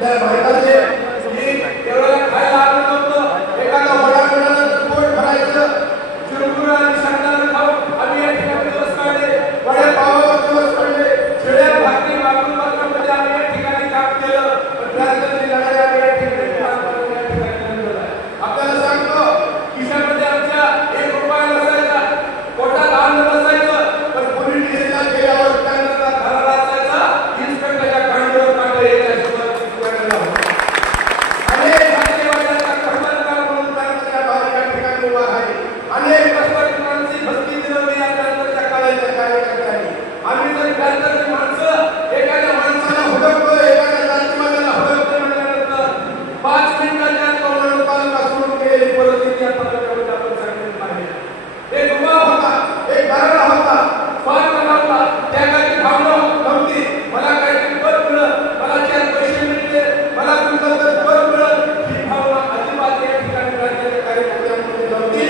त्या बायकाचे मी तेवढ्याला खायला आणलं नव्हतं, अनेक कष्टकर्त्यांची भक्ती दिलवली या क्रांतीच्या काळाच्या कार्यकर्त्यांनी. आम्ही जर क्रांतीची माणसं एखाद्या माणसाला हुडकतो, एखाद्या जातीवाल्याला हुडकतो म्हटल्यानंतर 5 मिनिटाच्या तोंडावर तालुका सोडून गेलेली परिस्थिती या तालुक्यामध्ये आपण सगळ्यांनी पाहिली. एक उभा होता, एक दरारा होता, स्वार्थ नव्हता, त्यागाची भावना नव्हती. मला काहीतरी पद मिळेल, मला 4 पैसे मिळते, मला तुमचं तर पद मिळेल, ही भावना अजिबात या ठिकाणी राज्याच्या कार्यकर्त्यांमध्ये नव्हती.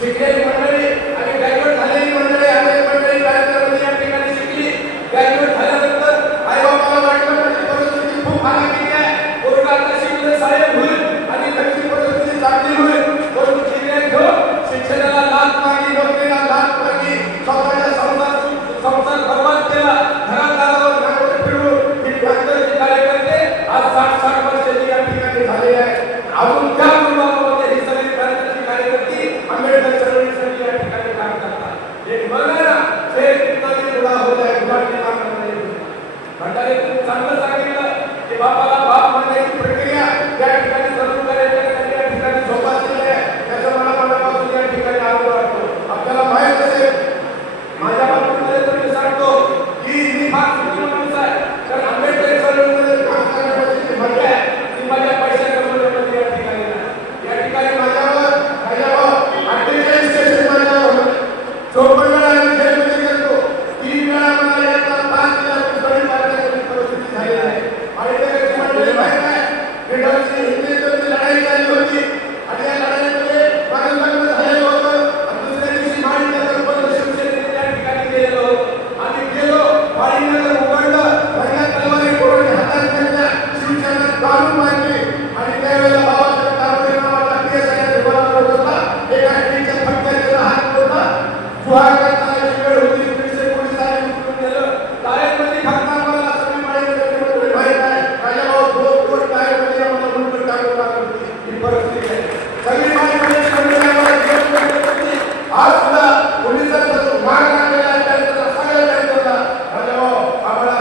शिकलेली मंडळी आणि ग्रॅज्युएट झालेली मंडळी, अनेक मंडळी राज्यामध्ये या ठिकाणी शिकली. ग्रॅज्युएट झाल्यानंतर आईबापाला वाटलं माझी परिस्थिती खूप हालाकीची आहे, पोरगा आता शिकले साहेब होईल आणि त्यांची परिस्थिती चांगली होईल, परंतु शिक्षण घेऊन शिक्षणाला लाच मारली, नोकरीला लाच मारली, स्वतःच्या संसार बर्बाद केला, घरादारावर नांगर फिरवून ही क्रांतीचे कार्यकर्ते आज 60 वर्षाची या ठिकाणी झालेले आहे. अजून त्या कुटुंबामध्ये ही सगळी क्रांतीची कार्यकर्ती आंबेडकर चळवळीसाठी या ठिकाणी काम करतात. एक बघा ना, ते किती उडा होत आहे, गुलाटी काम करणारे भंडारे खूप चांगलं सांगितलं की बापाला बाप म्हणण्याची प्रक्रिया या ठिकाणी सुरू करायची, या ठिकाणी झोपासलेली आहे. त्याचा मला मनापासून या ठिकाणी आनंद वाटतो. आपल्याला माहित असेल, माझ्या बाबतीमध्ये तर मी सांगतो की मी फार सुखी माणूस आहे, कारण आंबेडकर चळवळीमध्ये काम करण्यामध्ये जी मजा आहे ती माझ्या पैशा कमवण्यामध्ये या ठिकाणी नाही. या ठिकाणी माझ्यावर 48 स्टेशन माझ्यावर होते. 54 वेळा आम्ही जेलमध्ये गेलो, 3 वेळा मला याचा 5 वेळा गडी मारण्याची परिस्थिती झाली आहे. आणि त्याची मंडळी माहित आहे, निढळची हिंदुत्वाची लढाई झाली होती आणि या लढाईमध्ये माझं लग्न झालेलं होतं आणि दुसऱ्या दिवशी माळीनगर बंद शिवसेनेने त्या ठिकाणी गेलेलो होतो. आम्ही गेलो, माळीनगर उघडलं, भरल्या तलवारी कोणी हातात घेतल्या, शिवसेनेत काढून मारली आणि त्यावेळेला बाबासाहेब कारभारी नावाचा PSI विभागावर होता, एका टीच्या फटक्याचा हात होता, सुहाग करतानाची वेळ होती, पोलिसांनी उचलून गेलं. टायरमध्ये खाकणार मला सगळी माळीनगर माहीत आहे, राजाभाऊ 2 टायरमध्ये आम्हाला मुंबई टाकून टाकली होती. ही परिस्थिती आहे. सगळी माळीनगर आम्हाला जेल होती. आज सुद्धा पोलिसांचा जो मार लागलेला आहे त्यांचा सगळ्या त्यांचा राजाभाऊ आम्हाला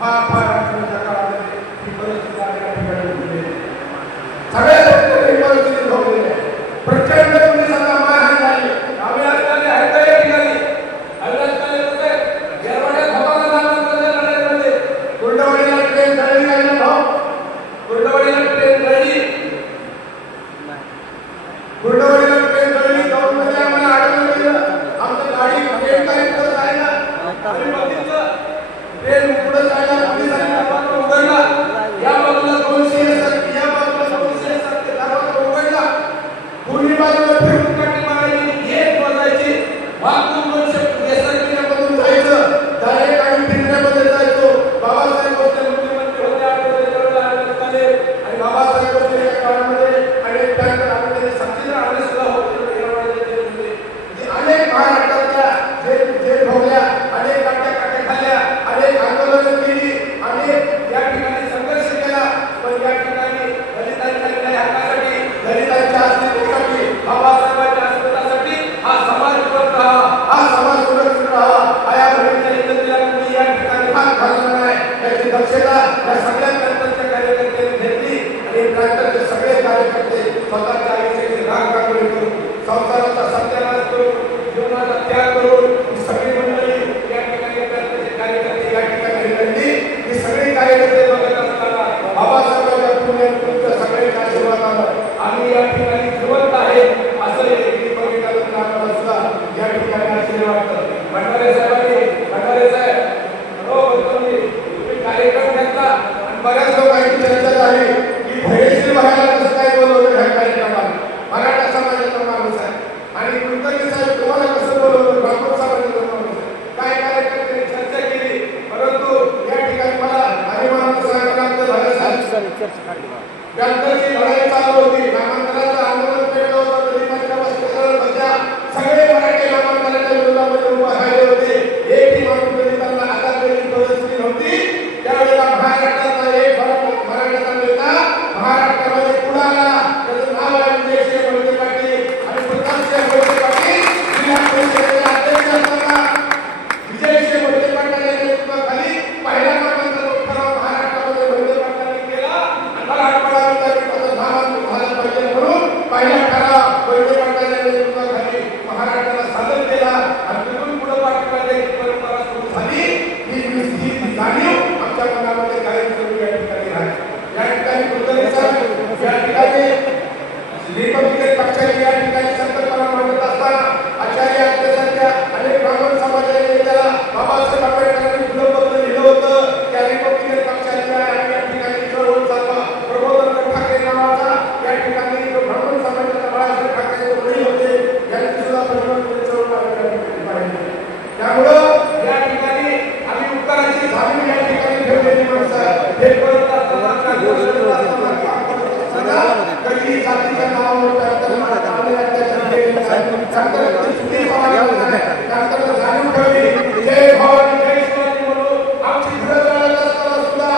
फार फार अडचणीच्या काळामध्ये ही परिस्थिती या ठिकाणी उभी आहे. सगळ्या शेतकरी ही परिस्थिती भोगलेली आहे. प्रचंड पोलिसांना मारहाण झाली. आम्ही असताना आहेत या ठिकाणी गेरवाड्यात होताना नामांतराच्या लढाईमध्ये कुर्डवाडीला ट्रेन जळली आहे ना भाऊ, कुर्डवाडीला ट्रेन जळली, कुर्डवाडीला ट्रेन जळली. गौरमध्ये आम्हाला आढळून गेलं, आमची गाडी ट्रेन काही पुढे जायला आणि बघितलं ट्रेन पुढे जायला पोलिसांनी दरवाजा उघडला. या बाजूला 200 असतात, या बाजूला 200 असतात, ते दरवाजा उघडला. दोन्ही बाजूला फिरून काठी मारायची, एक वाजायची, वाकून 200 एसआरपीमधून जायचं, डायरेक्ट आम्ही पिंजऱ्यामध्ये जायचो. बाबासाहेब होते, मुख्यमंत्री होते, आठवले त्यावेळेला आले आणि बाबासाहेब होते या काळामध्ये अनेक टँकर आले, संचित आले सुद्धा होते अनेक महाराष्ट्रातल्या जेल भोगल्या, अनेक काट्या खाल्ल्या, अनेक आंदोलनं केली, अनेक या ठिकाणी संघर्ष केला. पण या ठिकाणी दलितांच्या हक्कासाठी, दलितांच्या अस्तित्वासाठी, बाबासाहेबांच्या अस्तित्वासाठी हा समाज जिवंत राहावा, हा समाज सुरक्षित राहावा, या बहिणीच्या इज्जतीला कुणी या ठिकाणी हात घालणार नाही याची दक्षता या सगळ्या क्रांतीच्या कार्यकर्त्यांनी घेतली. आणि क्रांतीचे सगळे कार्यकर्ते स्वतःच्या आयुष्याची राखण करून, संसाराचा सत्यानाश करून, जीवनाचा त्याग करून ही सगळी मंडळी या ठिकाणी क्रांतीचे कार्यकर्ते या ठिकाणी लढली. ही सगळी कार्यकर्ते बघत असताना बाबासाहेबांच्या पुण्यात सगळ्यांच्या आशीर्वादानं आम्ही या ठिकाणी जिवंत आहे असं एक बघितल्यानंतर आम्हाला सुद्धा या ठिकाणी आश्चर्य वाटतं. भंडारे साहेब तुम्ही कार्यक्रम घेतला आणि बऱ्याच लोकांची चर्चा झाली की भैय्याश्री भागाला कसं काय बोलवलं ह्या कार्यक्रमाला. मराठा समाजाचा माणूस आहे रिपब्लिकन पक्षाने या ठिकाणी संकल्पना मांडत असताना आचार्य आत्मसारख्या अनेक ब्राह्मण समाजाने नेत्याला बाबासाहेब आंबेडकरांनी फुलं पत्र लिहिलं होतं. त्या रिपब्लिकन पक्षाच्या या ठिकाणी चळवळ चालवा प्रबोधन ठाकरे नावाचा या ठिकाणी जो ब्राह्मण समाजाचा बाळासाहेब ठाकरे वडील होते यांची सुद्धा प्रबोधन चळवळ आपल्या ठिकाणी पाहिली. त्यामुळं या ठिकाणी आम्ही उपकाराची जाणीव या ठिकाणी ठेवलेली माणसं हे करत असताना कधी जातीच्या नावावर जाणून ठेवली. जय भवानी जय शिवाजी म्हणून आमची घरं जळत असताना सुद्धा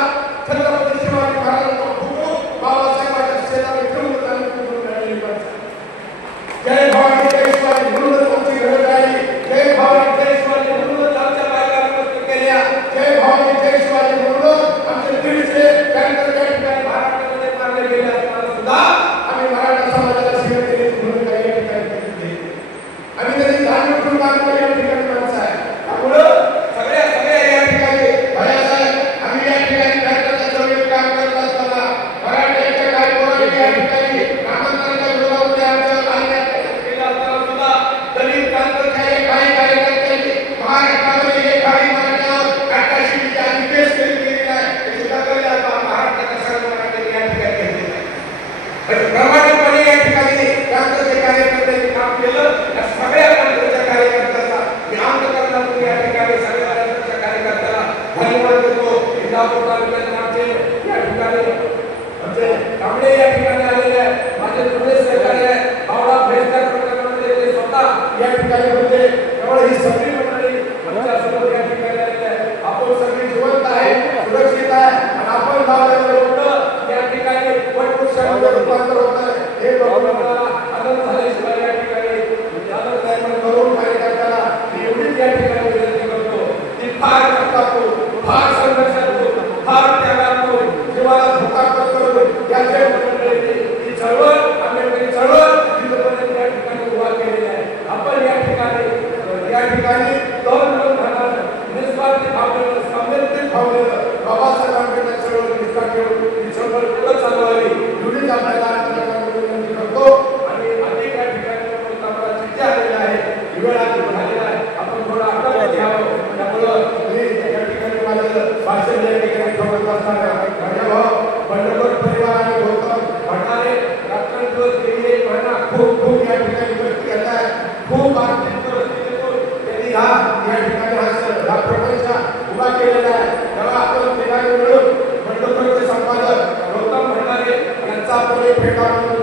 छत्रपती शिवाजी महाराजांचा हुकूम बाबासाहेबांच्या शेजारी ठेवून राहिलेली माणसं. जय भवानी जय शिवाजी म्हणूनच आमची घरं जळाली. जय भवानी जय शिवाजी म्हणूनच आमच्या बायका नमस्कार केल्या. जय भवानी जय शिवाजी म्हणूनच आमचे दीडशे टँकर या ठिकाणी महाराष्ट्रामध्ये मारले गेले असताना सुद्धा आम्ही मराठा समाजाला सेवा केली म्हणून काही या ठिकाणी केली. आम्ही त्याची जाणीव ठेवून काम केली या ठिकाणी माणसं आहे. त्यामुळं सगळ्या या ठिकाणी भयासाहेब आम्ही या ठिकाणी भारताच्या जवळ काम करत असताना मराठ्याच्या काही पोरांनी या ठिकाणी नामांतराच्या विरोधामध्ये आमच्या केला असताना सुद्धा दलित क्रांतीचे काही कार्यकर्त्यांनी महाराष्ट्रामध्ये हे काही मराठ्यावर आकाशीच्या निकेश केलेली आहे. त्याची दखल महाराष्ट्राच्या सर्व मराठ्यांनी या ठिकाणी घेतली आहे. प्रामाणिकपणे या ठिकाणी क्रांतीचे कार्यकर्त्यांनी काम केलं. या सगळ्या क्रांतीच्या कार्यकर्त्यांचा मी अंत करण्यातून या ठिकाणी सगळ्या क्रांतीच्या कार्यकर्त्याला धन्यवाद देतो. इंदापूर तालुक्याचे आमचे या ठिकाणी आमचे तांबडे या ठिकाणी आलेले आहेत. माझे प्रदेश सहकारी आहे बावडा भेटकर प्रकरणामध्ये ते स्वतः या ठिकाणी होते. त्यामुळे ही सगळी मंडळी आमच्या समोर या ठिकाणी आलेली आहे. आपण सगळी जिवंत आहे, सुरक्षित आहे आणि आपण लावलेलं होतं या ठिकाणी वटवृक्षामध्ये रूपांतर होत आहे. हे बघून आनंद झाल्याशिवाय या ठिकाणी आनंद निर्माण करून कार्यकर्त्याला मी एवढीच या ठिकाणी विनंती करतो की फार कष्टातून फार संघर्षातून फार त्यागातून जीवाला धोकापत करून याचे ही चळवळ आंबेडकरी चळवळ तिथपर्यंत या ठिकाणी उभा केलेली आहे. आपण या ठिकाणी दोन निस्वार्थी भावनेनं संवेदनशील भावनेनं बाबासाहेब आंबेडकर चळवळ निष्ठा ठेवून ही चळवळ पुढे चालवावी एवढीच आपल्याला विनंती करतो. आणि अनेक या ठिकाणी आम्हाला चिठ्ठी आलेल्या आहे. वेळ आधी झालेला आहे. आपण थोडं आटोक्यात घ्यावं. त्यामुळं मी या ठिकाणी माझं भाषण या ठिकाणी ठेवत असताना माझ्या भाऊ बंडखोर परिवार आणि गौतम भंडारे रात्रंदिवस गेली एक महिना खूप या ठिकाणी व्यक्त केला आहे. खूप आर्थिक परिस्थितीतून त्यांनी या ठिकाणी हा प्रपंच उभा केलेला आहे. तेव्हा आपण ठिकाणी मिळून बंडखोरचे संपादक गौतम भंडारे यांचा आपण एक भेटावून